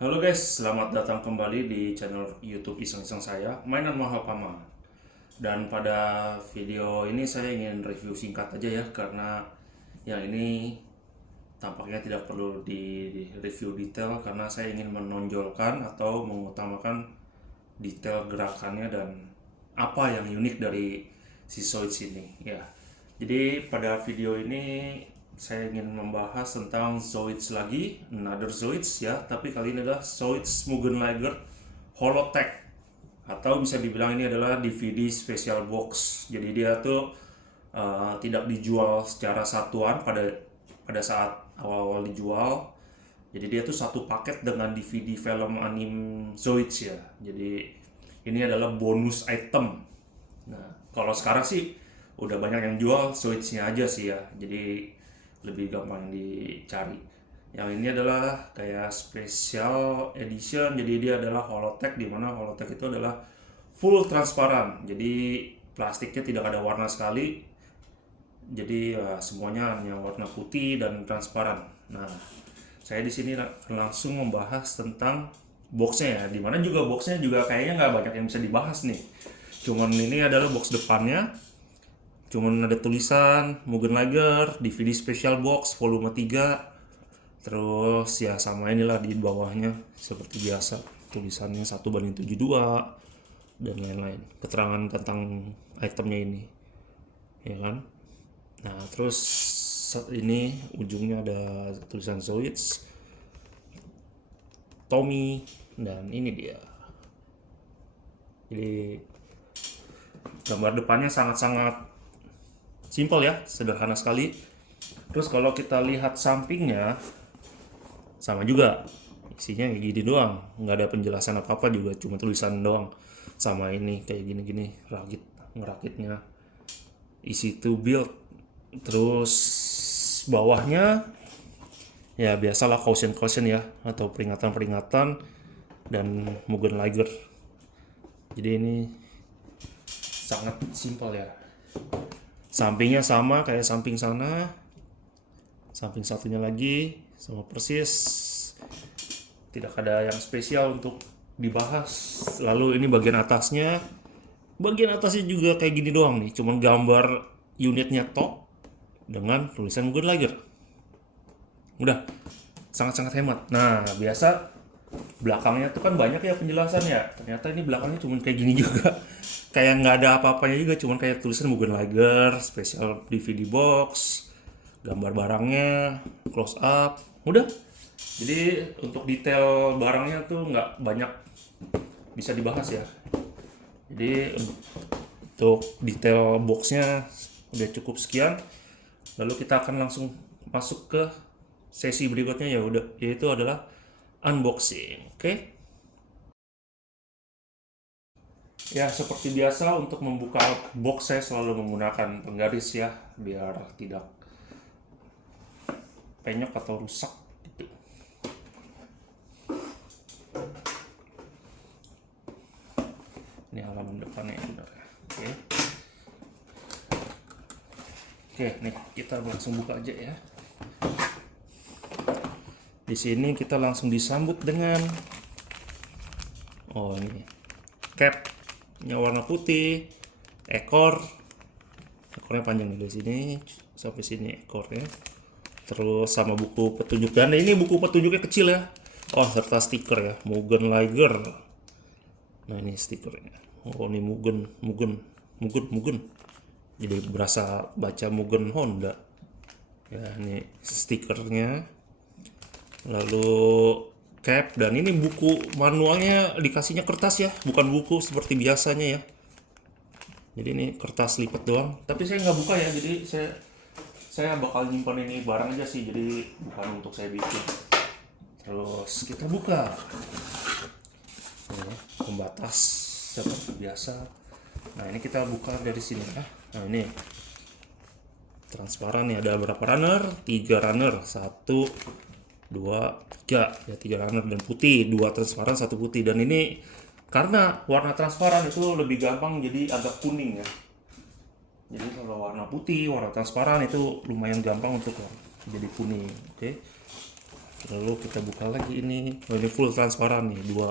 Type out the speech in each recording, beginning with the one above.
Halo guys, selamat datang kembali di channel YouTube Iseng-Iseng saya, Mainan Mahapama. Dan pada video ini saya ingin review singkat aja ya, karena yang ini tampaknya tidak perlu di review detail karena saya ingin menonjolkan atau mengutamakan detail gerakannya dan apa yang unik dari si Zoids ini ya. Jadi pada video ini saya ingin membahas tentang Zoids lagi, another Zoids ya, tapi kali ini adalah Zoids Mugen Lager Holotech, atau bisa dibilang ini adalah DVD special box. Jadi dia tuh tidak dijual secara satuan pada saat awal-awal dijual. Jadi dia tuh satu paket dengan DVD film anime Zoids ya. Jadi ini adalah bonus item. Nah, kalau sekarang sih udah banyak yang jual Zoids-nya aja sih ya. Jadi lebih gampang dicari. Yang ini adalah kayak special edition. Jadi dia adalah Holotech, di mana Holotech itu adalah full transparan. Jadi plastiknya tidak ada warna sekali. Jadi semuanya hanya warna putih dan transparan. Nah, saya di sini langsung membahas tentang boxnya ya. Dimana juga boxnya juga kayaknya nggak banyak yang bisa dibahas nih. Cuman ini adalah box depannya. Cuman ada tulisan Mugen Lager DVD Special Box volume 3. Terus ya sama inilah di bawahnya seperti biasa tulisannya 1:72 dan lain-lain. Keterangan tentang itemnya ini. Ya kan? Nah, terus ini ujungnya ada tulisan Zoids, Tommy, dan ini dia. Jadi gambar depannya sangat-sangat simpel ya, sederhana sekali. Terus kalau kita lihat sampingnya, sama juga. Isinya kayak gini doang, nggak ada penjelasan apa-apa juga, cuma tulisan doang. Sama ini kayak gini-gini, ngerakitnya. Easy to build. Terus bawahnya ya biasalah caution ya, atau peringatan-peringatan dan Mugen Lager. Jadi ini sangat simpel ya. Sampingnya sama kayak samping sana, samping satunya lagi sama persis, tidak ada yang spesial untuk dibahas. Lalu ini bagian atasnya juga kayak gini doang nih, cuman gambar unitnya tok dengan tulisan Mugen Lager. Udah, sangat-sangat hemat. Nah, biasa belakangnya tuh kan banyak ya penjelasan ya. Ternyata ini belakangnya cuma kayak gini juga. Kayak nggak ada apa-apanya juga, cuma kayak tulisan Mugen Lager, special DVD box, gambar barangnya, close up, udah. Jadi untuk detail barangnya tuh nggak banyak bisa dibahas ya. Jadi untuk detail boxnya udah cukup sekian. Lalu kita akan langsung masuk ke sesi berikutnya ya udah, yaitu adalah unboxing. Oke? Ya, seperti biasa untuk membuka box saya selalu menggunakan penggaris ya, biar tidak penyok atau rusak gitu. Ini halaman depannya benar ya. Oke. Oke, nih kita langsung buka aja ya. Di sini kita langsung disambut dengan ini capnya warna putih, ekornya panjang dari sini sampai sini ekornya. Terus sama buku petunjuk, dan ini buku petunjuknya kecil ya. Oh, serta stiker ya, Mugen Lager. Nah, ini stikernya. Oh, ini Mugen. Jadi berasa baca Mugen Honda. Ya, ini stikernya. Lalu cap, dan ini buku manualnya dikasihnya kertas ya, bukan buku seperti biasanya ya. Jadi ini kertas lipat doang. Tapi saya nggak buka ya, jadi saya bakal nyimpan ini barang aja sih, jadi bukan untuk saya bikin. Terus kita buka. Ini pembatas seperti biasa. Nah, ini kita buka dari sini ya. Nah, ini transparan nih, ada berapa runner? 3 runner, 1 2 3 ya, 3 runner dan putih, 2 transparan, 1 putih. Dan ini karena warna transparan itu lebih gampang jadi agak kuning ya. Jadi kalau warna putih, warna transparan itu lumayan gampang untuk jadi kuning. Oke. Lalu kita buka lagi ini. Oh, ini full transparan nih, 2.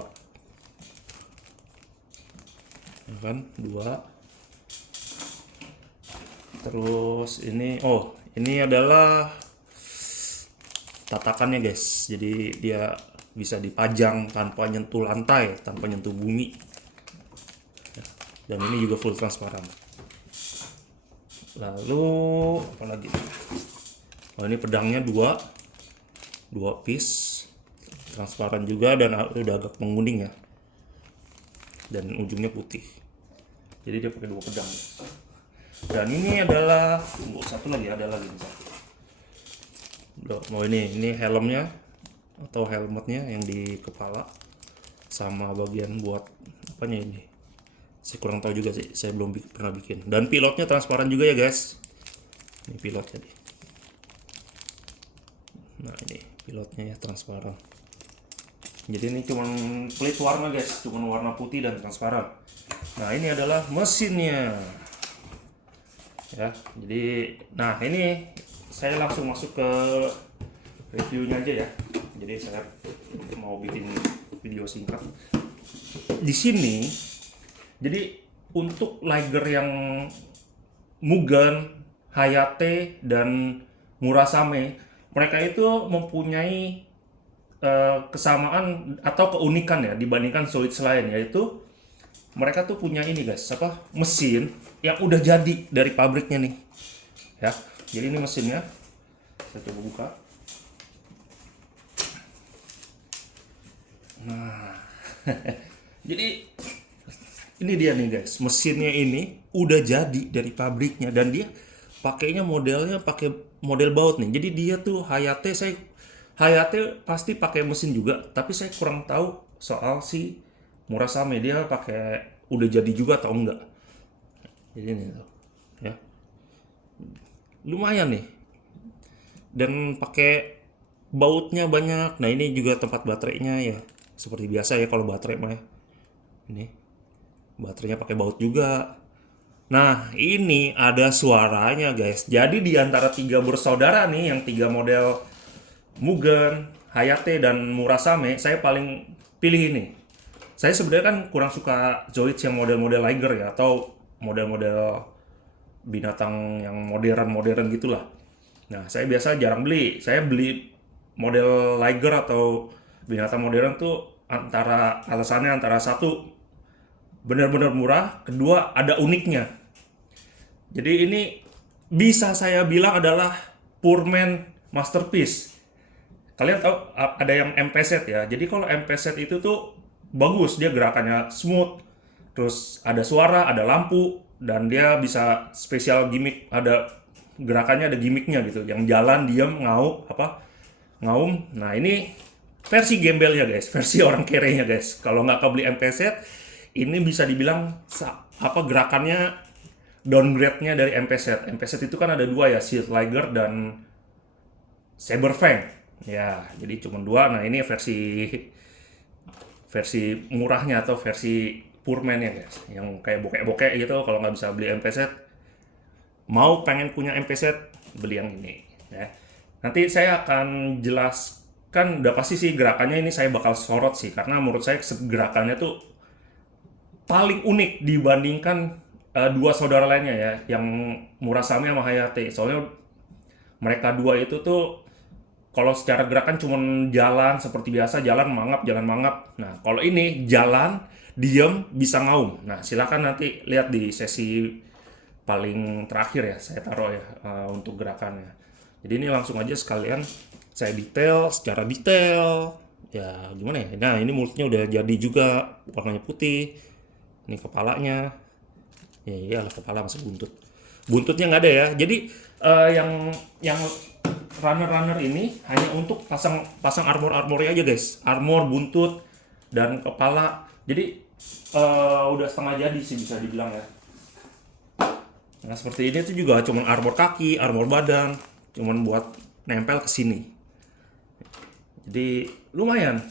Ya kan? 2. Terus ini, oh, ini adalah tatakannya guys. Jadi dia bisa dipajang tanpa nyentuh lantai, tanpa nyentuh bumi. Dan ini juga full transparan. Lalu apa lagi? Oh, ini pedangnya 2 piece, transparan juga dan udah agak menguning ya. Dan ujungnya putih. Jadi dia pakai 2 pedang. Dan ini adalah satu lagi, ada lagi satu. Oh, ini helmnya atau helmetnya yang di kepala, sama bagian buat apanya ini. Saya kurang tahu juga sih, saya belum pernah bikin. Dan pilotnya transparan juga ya guys. Ini pilotnya nih. Nah ini pilotnya ya transparan. Jadi ini cuma pelit warna guys, cuma warna putih dan transparan. Nah ini adalah mesinnya. Ya, jadi nah ini saya langsung masuk ke reviewnya aja ya. Jadi saya mau bikin video singkat. Di sini, jadi untuk Liger yang Mugen, Hayate, dan Murasame, mereka itu mempunyai kesamaan atau keunikan ya dibandingkan Zoids lain, yaitu mereka tuh punya ini guys, mesin yang udah jadi dari pabriknya nih ya. Jadi ini mesinnya, saya coba buka. Nah jadi ini dia nih guys, mesinnya ini udah jadi dari pabriknya dan dia pakainya modelnya pakai model baut nih. Jadi dia tuh Hayate pasti pakai mesin juga, tapi saya kurang tahu soal si Murasame, dia pakai udah jadi juga atau enggak. Jadi ini tuh ya, lumayan nih, dan pakai bautnya banyak. Nah ini juga tempat baterainya ya, seperti biasa ya kalau baterai mah. Ini baterainya pakai baut juga. Nah ini ada suaranya guys. Jadi di antara 3 bersaudara nih, yang 3 model Mugen, Hayate, dan Murasame, saya paling pilih ini. Saya sebenarnya kan kurang suka Zoids yang model-model Liger ya, atau model-model binatang yang modern-modern gitulah. Nah, saya biasa jarang beli. Saya beli model Liger atau binatang modern tuh alasannya antara satu benar-benar murah, kedua ada uniknya. Jadi ini bisa saya bilang adalah Pullman masterpiece. Kalian tahu ada yang MP-set ya. Jadi kalau MP-set itu tuh bagus, dia gerakannya smooth, terus ada suara, ada lampu, dan dia bisa spesial gimmick, ada gerakannya, ada gimmicknya gitu, yang jalan diam ngaum. Nah ini versi gembelnya guys, versi orang kerenya guys. Kalau nggak kebeli MP-set, ini bisa dibilang gerakannya downgrade-nya dari MP-set. MP-set itu kan ada 2 ya, Shield Liger dan Saberfang. Ya, jadi cuma 2. Nah, ini versi murahnya atau versi Pullman ya guys, yang kayak bokek-bokek gitu. Kalau nggak bisa beli MP-set, mau pengen punya MP-set, beli yang ini ya. Nanti saya akan jelaskan, udah pasti sih gerakannya ini saya bakal sorot sih, karena menurut saya gerakannya tuh paling unik dibandingkan 2 saudara lainnya ya, yang Murasame sama Hayate. Soalnya mereka 2 itu tuh kalau secara gerakan cuman jalan seperti biasa, jalan mangap. Nah, kalau ini jalan, diem, bisa ngaum. Nah, silakan nanti lihat di sesi paling terakhir ya, saya taruh ya untuk gerakannya. Jadi ini langsung aja sekalian saya secara detail. Ya, gimana ya? Nah, ini mulutnya udah jadi juga, warnanya putih. Ini kepalanya. Ya iyalah, kepala masih buntut. Buntutnya nggak ada ya. Jadi yang runner ini hanya untuk pasang armornya aja guys, armor, buntut, dan kepala. Jadi udah setengah jadi sih bisa dibilang ya. Nah seperti ini tuh juga cuman armor kaki, armor badan, cuman buat nempel ke sini. Jadi lumayan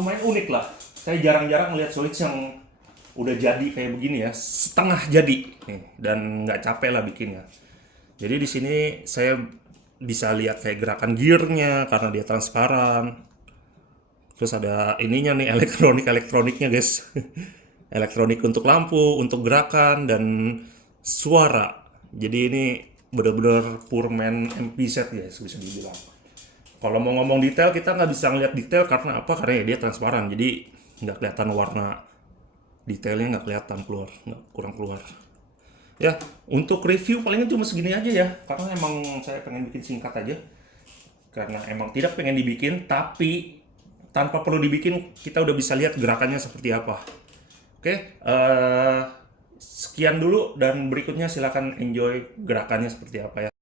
unik lah. Saya jarang-jarang ngeliat Zoids yang udah jadi kayak begini ya, setengah jadi nih, dan nggak capek lah bikinnya. Jadi di sini saya bisa lihat kayak gerakan gearnya karena dia transparan. Terus ada ininya nih, elektroniknya guys. Elektronik untuk lampu, untuk gerakan, dan suara. Jadi ini bener-bener Pullman MP set guys, bisa dibilang. Kalau mau ngomong detail, kita nggak bisa ngeliat detail karena apa? Karena ya dia transparan, jadi nggak kelihatan warna detailnya, nggak kelihatan keluar, nggak kurang keluar. Ya, untuk review palingan cuma segini aja ya, karena emang saya pengen bikin singkat aja. Karena emang tidak pengen dibikin, tapi tanpa perlu dibikin kita udah bisa lihat gerakannya seperti apa. Oke, sekian dulu dan berikutnya silakan enjoy gerakannya seperti apa ya.